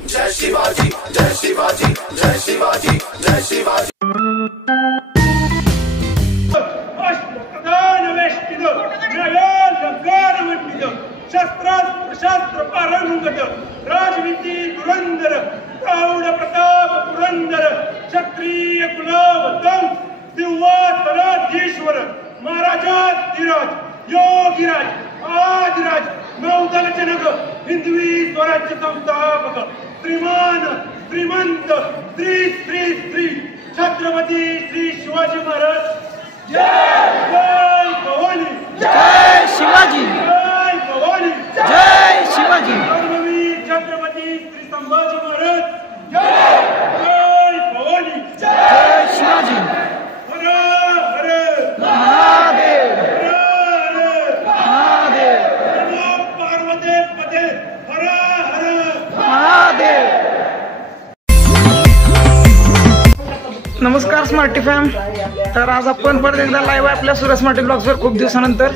जय शिवाजी जय शिवाजी जय शिवाजी जय शिवाजी शस्त्र पारंगत राजनीती धुरंधर प्रौढ प्रताप पुरंदर क्षत्रिय कुलावतम दिव्याधीश्वर महाराजाधिराज योगीराज आदिराज नौदल जनक हिंदवी स्वराज्य संस्थापक श्रीमान श्रीमंत श्री श्री श्री छत्रपती श्री शिवाजी महाराज जय जय भवानी जय शिवाजी जय भवानी जय शिवाजी छत्रपती श्री संभाजी महाराज जय जय भवानी जय शिवाजी हर हर महादेव हर हर महादेव नमो पार्वती पते हर हर महादेव। नमस्कार स्मार्टी फॅम। तर आज आपण परत एकदा लाईव्ह आहे आपल्या सुरत स्मार्टी ब्लॉग्सवर खूप दिवसानंतर।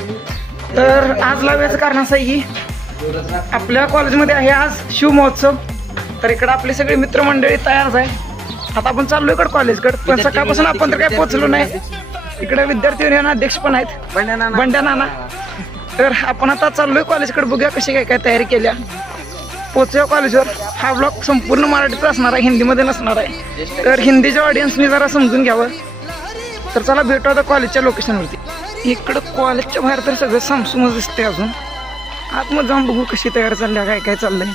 तर आज लाईव्ह याचं कारण असं आहे की आपल्या कॉलेजमध्ये आहे आज शिव महोत्सव। तर इकडे आपली सगळी मित्रमंडळी तयार आहे। आता आपण चाललो इकडे कॉलेजकडे, पण सकाळपासून आपण तर काही पोहोचलो नाही। इकडे विद्यार्थी युनियन अध्यक्ष पण आहेत, बंड्या नाना। तर आपण आता चाललोय कॉलेजकडे, बघूया कशी काय काय तयारी केल्या। पोहोचूया कॉलेजवर। हा ब्लॉग संपूर्ण मराठीत असणार आहे, हिंदीमध्ये नसणार आहे। तर हिंदीच्या ऑडियन्सनी जरा समजून घ्यावं। तर चला भेटू आता कॉलेजच्या लोकेशनवरती। इकडं कॉलेजच्या बाहेर तर सगळं सामसूमच दिसते। अजून आतमध्ये जाऊन बघू कशी तयार चालल्या, काय काय चाललंय।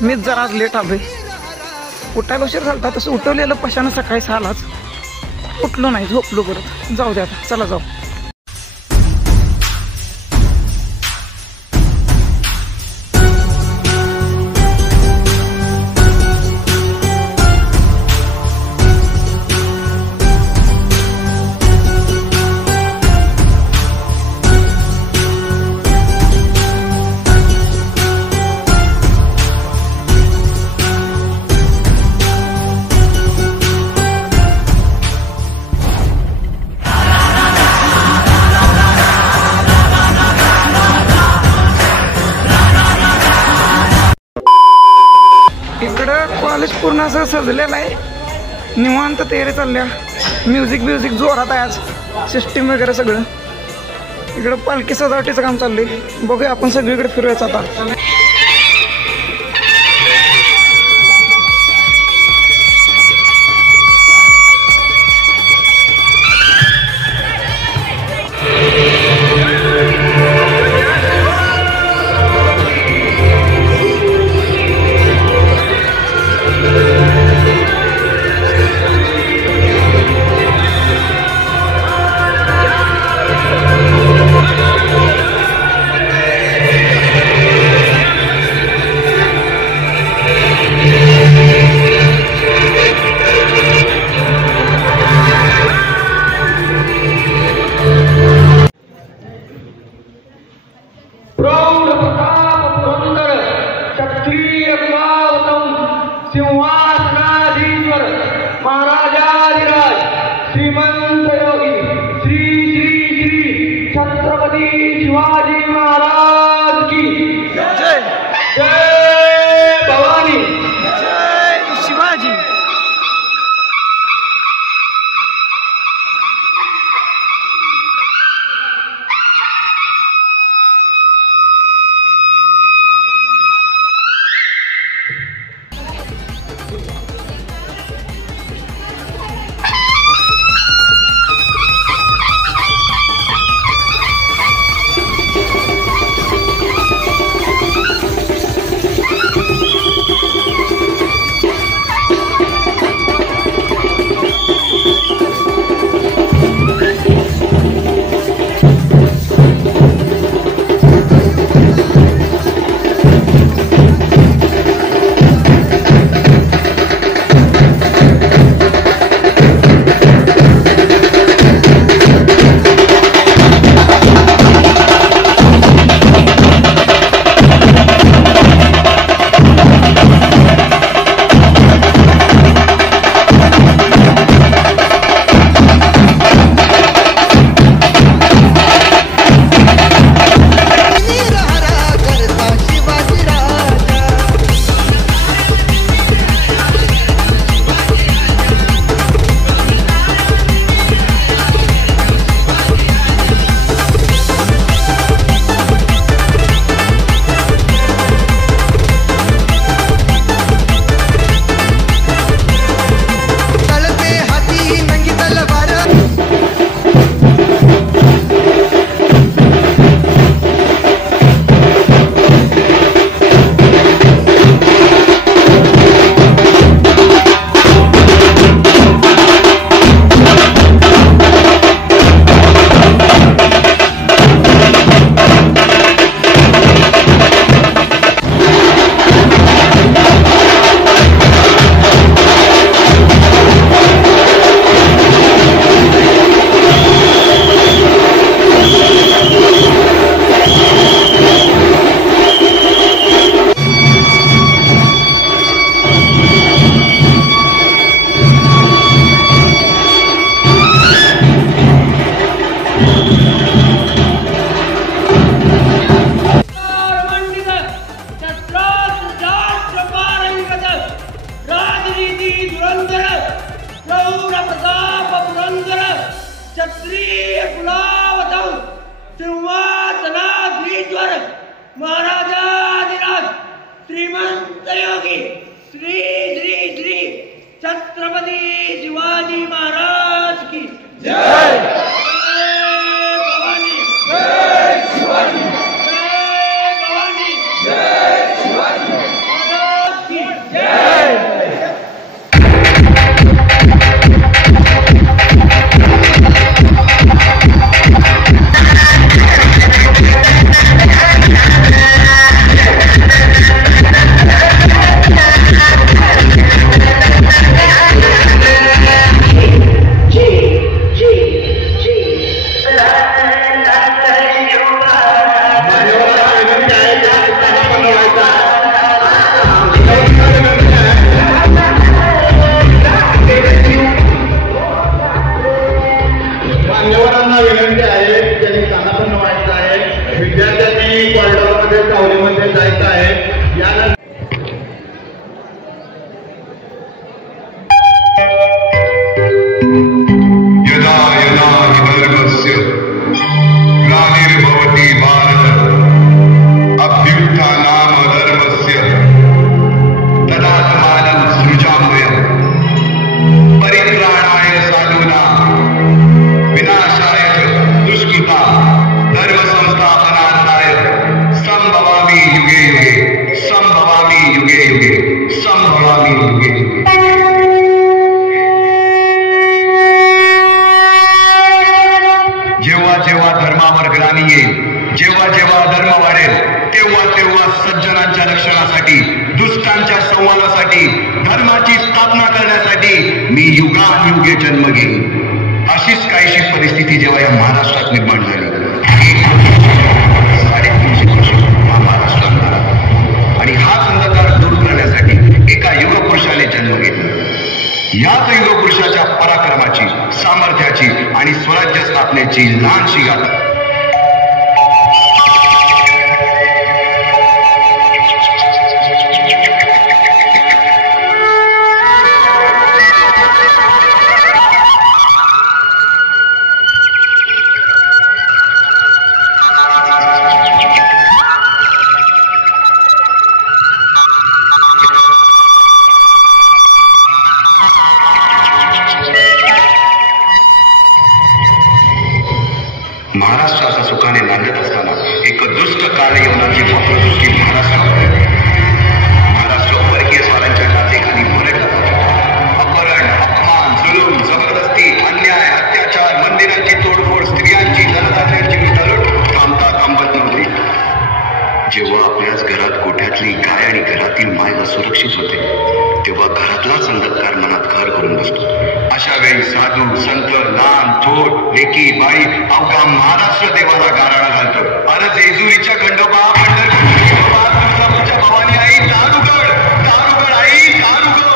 मीच जरा आज लेट आलोय, उठायला उशीर झालता। तसं उठवलेलं पशानं सकाळी 6लाच, उठलो नाही, झोपलो परत। जाऊ द्या आता, चला जाऊ। इकडं कॉलेज पूर्ण असं सजलेलं आहे, निवांत तयारी चालल्या। म्युझिक जोरात आहे आज, सिस्टीम वगैरे सगळं। इकडं पालखी सजावटीचं काम चाललंय, बघूया आपण सगळीकडे फिरूयाचं आता। श्रीमंत योगी श्री श्री श्री छत्रपती शिवाजी महाराज की जय। भवानी जय शिवाजी, जय भवानी जय शिवाजी महाराज की जय। धर्माची स्थापना करण्यासाठी मी युगानुयुगे जन्म घेईन। अशीच काहीशी परिस्थिती जेव्हा या महाराष्ट्रात निर्माण झाली, 350 वर्ष महाराष्ट्रात, आणि हाच अंधकार दूर करण्यासाठी एका युगपुरुषाने जन्म घेतला। याच युगपुरुषाच्या पराक्रमाची, सामर्थ्याची आणि स्वराज्य स्थापनेची लहानशी गाथा महाराष्ट्राचा सुखाने नांदत असताना एक दुष्ट काळ येवनाची वक्रदृष्टी महाराष्ट्रावर, महाराष्ट्र परकीय स्वारांच्या टाचेखाली भरडला जातो। अपहरण, अपमान, जुलूम, जबरदस्ती, अन्याय, अत्याचार, मंदिरांची तोडफोड, स्त्रियांची, जनदात्यांची लूट थांबता थांबत नव्हती। जेव्हा आपल्याच घरात गोठ्यातली गाय आणि घरातील माय असुरक्षित होते, तेव्हा घरातलाच अंधकार मनात घर करून बसतो। अशा वेळी साधू, संत, लहान, थोर, लेकी, बाई अवघा महाराष्ट्र देवाला गाराणा घालतो। अरे जेजुरीच्या खंडोबा, पंढरपूरच्या तुळजापूरच्या भवानी आई, दारुगड, दारुगड आई, दारुगड।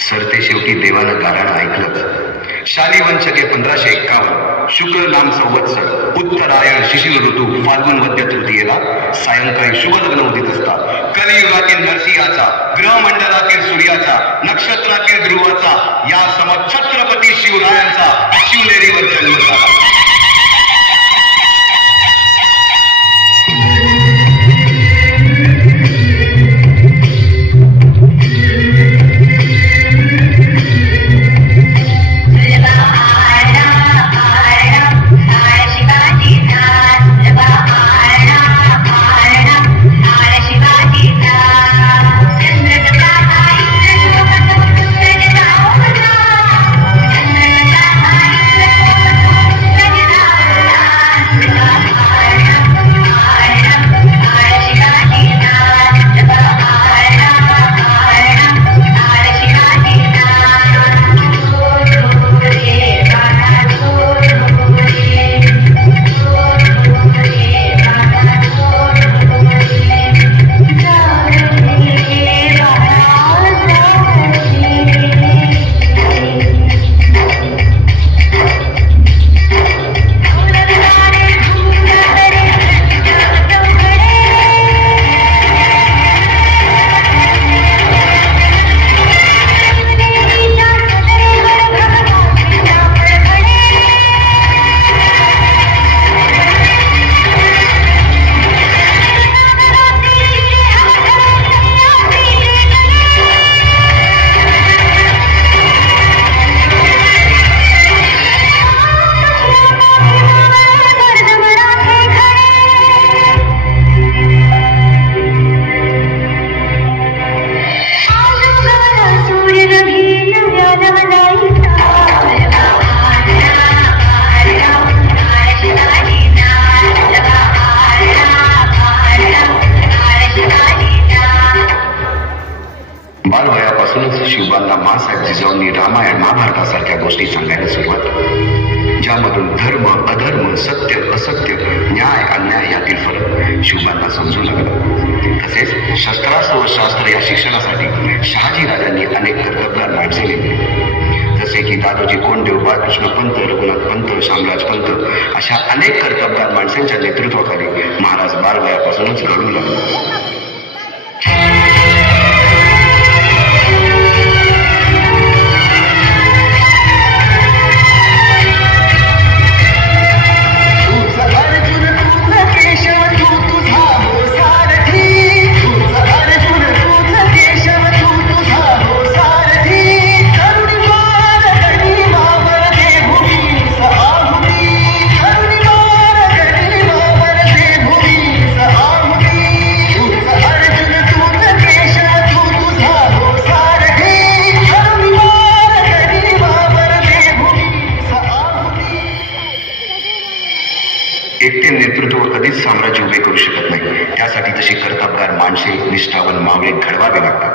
सरते शेवटी देवानं गाराणं ऐकलं। शाली वंशके 1551 शुक्ल नाम संवत्सर, उत्तरायण शिशिर ऋतू, फाल्गुन वद्य तृतीयेला सायंकाळी शुभ लग्न उदित असता कलियुगातील नरसिंहाचा, ग्रहमंडलातील सूर्याचा, नक्षत्रातील ध्रुवाचा, या सम छत्रपती शिवरायांचा शिवनेरीवर जन्म झाला। बाबासाहेब जिजाऊंनी रामायण महाभारतासारख्या गोष्टी सांगायला सुरुवात केली, ज्यामधून धर्म अधर्म, सत्य असत्य, न्याय अन्याय यातील फरक शिवबांना समजू लागला. तसेच शस्त्रास्त्र व शास्त्र या शिक्षणासाठी शहाजी राजांनी अनेक कर्तबगार माणसे नेमली, जसे की दादोजी कोंडदेव, बाळकृष्ण पंत, रघुनाथ पंत, शामराज पंत अशा अनेक कर्तबगार माणसांच्या नेतृत्वाखाली महाराज बालवयापासूनच घडू लागले. एकटे नेतृत्व कधीच साम्राज्य उभे करू शकत नाही. त्यासाठी तशी कर्तबगार माणसे, निष्ठावान मावळे घडवावे लागतात.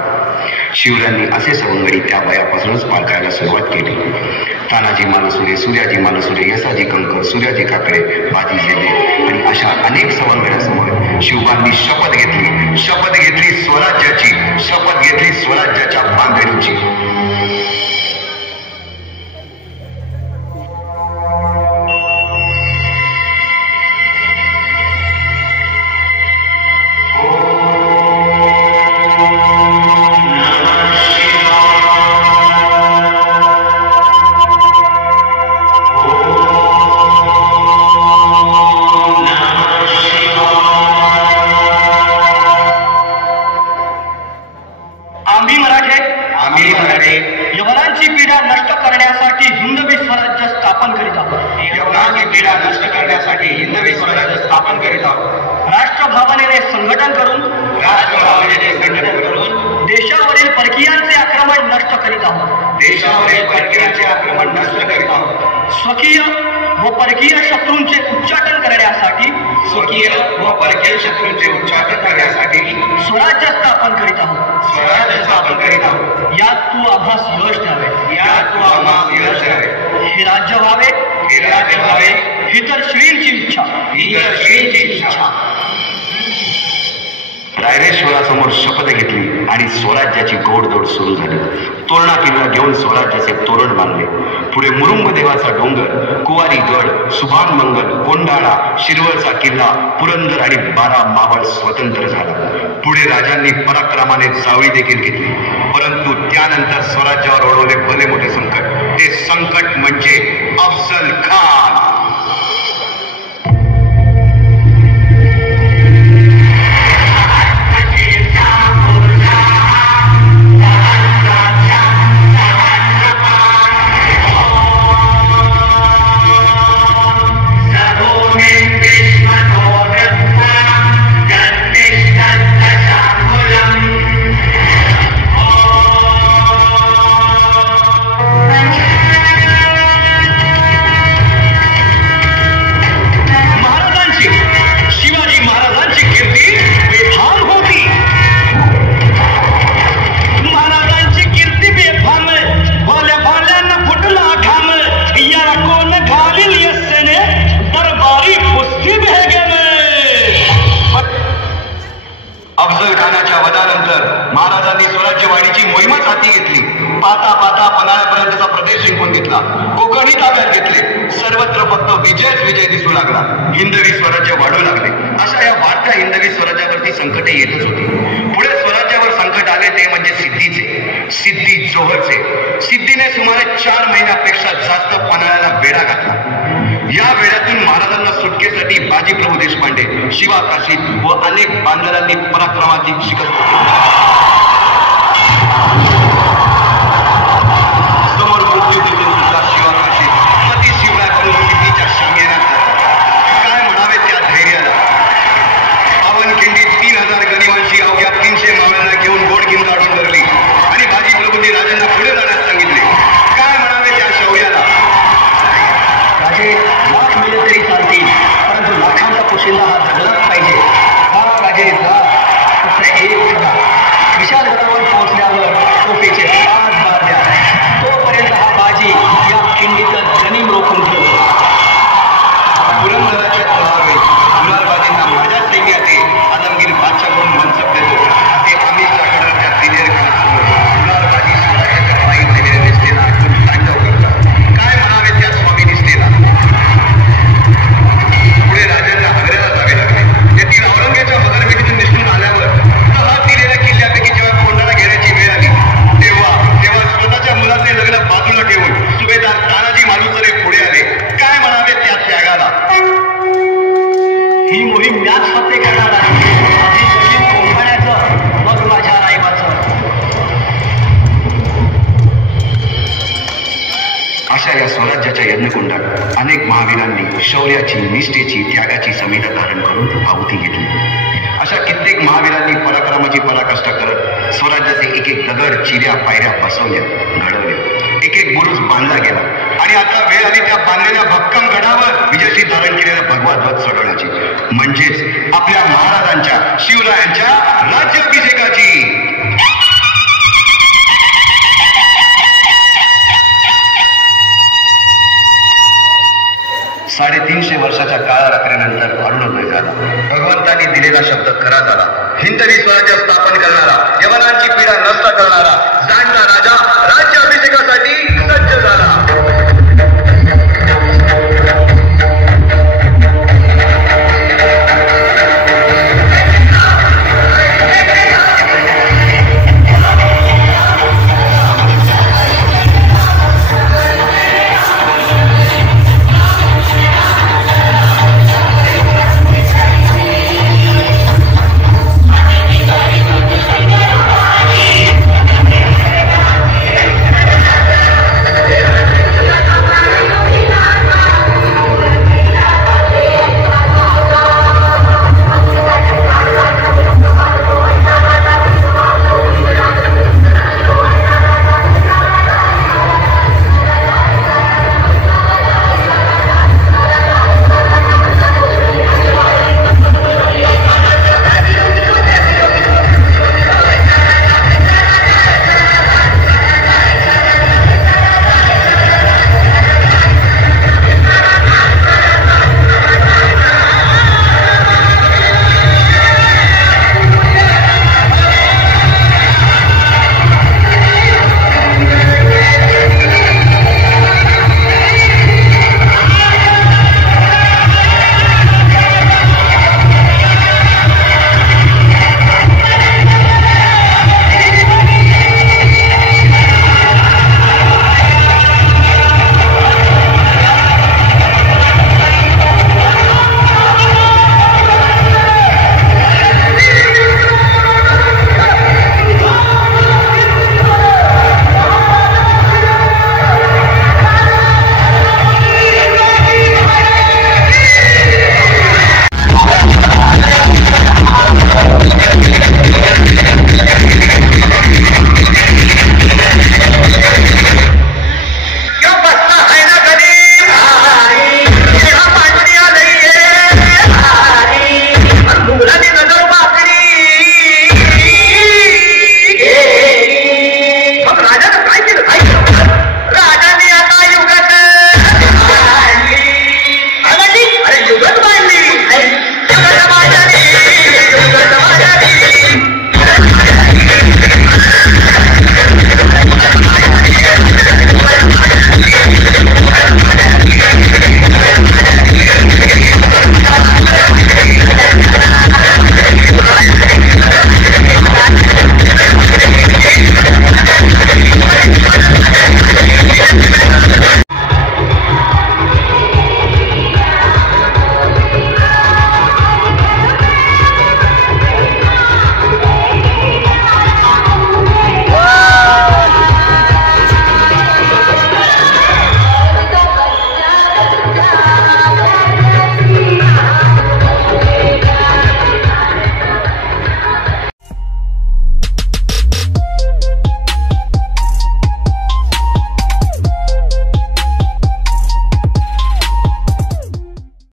शिवरायांनी असे सवंगडी त्या वयापासूनच पाळखायला सुरुवात केली. तानाजी मालुसरे, सूर्याजी मालुसरे, यसाजी कंकर, सूर्याजी काकडे, बाजी जेबे आणि अशा अनेक सवंगड्यासमोर शिवबांनी शपथ घेतली स्वराज्याची, शपथ घेतली स्वराज्याच्या बांधणीची. यवनांची पीडा नष्ट करण्यासाठी हिंदवी स्वराज्य स्थापन करीत आहोत. यवनांची पीडा नष्ट करण्यासाठी हिंदवी स्वराज्य स्थापन करीत आहोत. राष्ट्रभावनेने संघटन करून देशावरील परकीयांचे आक्रमण नष्ट करीत आहोत. देशावरील परकीयांचे आक्रमण नष्ट करीत आहोत. स्वकीय व परकीय शत्रूंचे उच्चाटन करण्यासाठी स्वराज्य स्थापन करीत आहोत. यात तू आम्हास यश द्यावे. हे राज्य व्हावे ही तर श्रींची इच्छा. रायरेश्वरासमोर शपथ घेतली आणि स्वराज्याची गोडदोड सुरू झाली. तोरणा किल्ला घेऊन स्वराज्याचे तोरण बांधले. पुढे मुरुंब देवाचा डोंगर, कुवारी गड, सुभान मंगल, कोंडाळा, शिरवळचा किल्ला, पुरंदर आणि 12 मावळ स्वतंत्र झाला. पुढे राजांनी पराक्रमाने जावळी देखील घेतली. परंतु त्यानंतर स्वराज्यावर ओढवले भले मोठे संकट. ते संकट म्हणजे अफजल खान. अफजल खानाच्या वधानंतर महाराजांनी स्वराज्य वाढीची मोहीमच हाती घेतली. पाता पाता पन्हाळ्यापर्यंतचा प्रदेश जिंकून घेतला. कोकणी ताब्यात घेतले. सर्वत्र फक्त विजय दिसू लागला. हिंदवी स्वराज्य वाढू लागले. अशा या वाढत्या हिंदवी स्वराज्यावरती संकटे येतच होती. पुढे स्वराज्यावर संकट आले ते म्हणजे सिद्धी जोहरचे. सिद्धीने सुमारे 4 महिन्यापेक्षा जास्त पन्हाळ्याला वेढा घातला. या वेळातून महाराजांना सुटकेसाठी बाजीप्रभू देशपांडे, शिवा काशीद व अनेक बांधवांनी पराक्रमाची शिकस्त केली. समोर मृत्यू देखील सुद्धा शिवा काशीद पती शिवराय म्हणून सिद्धीच्या शांगेनात काय म्हणावे त्या धैर्याला. पावनखिंडी 3000 गनिमांची अवघ्या 300 मावळ्यांना घेऊन गोड किंदाडून धरली आणि बाजीप्रभूंनी राजांना पुढे जाण्यास सांगितले. काय म्हणावे त्या शौर्याला. राजे लाख मिळले तरी चालतील, परंतु लाखांचा पोशिंदा हा जगलाच पाहिजे. हा राजे जा, फक्त एक करा. विशाल अशा या स्वराज्याच्या यज्ञकुंडात अनेक महावीरांनी शौर्याची, निष्ठेची, त्यागाची समिधा धारण करून आहुती घेतली. अशा कित्येक महावीरांनी पराक्रमाची पराकाष्ठा करत स्वराज्याचे एक एक दगड, चिऱ्या, पायऱ्या बसवल्या, घडवले. एक एक बुरुज बांधला गेला आणि आता वेळ आली त्या बांधलेल्या भक्कम गडावर विजयश्री धारण केलेला भगवा ध्वज चढवण्याची, म्हणजेच आपल्या महाराजांच्या, शिवरायांच्या राज्याभिषेकाची. 350 वर्षाच्या काळारात्रीनंतर अरुणोदय झाला. भगवंतांनी दिलेला शब्द खरा झाला. हिंदवी स्वराज्य स्थापन करणारा, यवनांची पीडा नष्ट करणारा,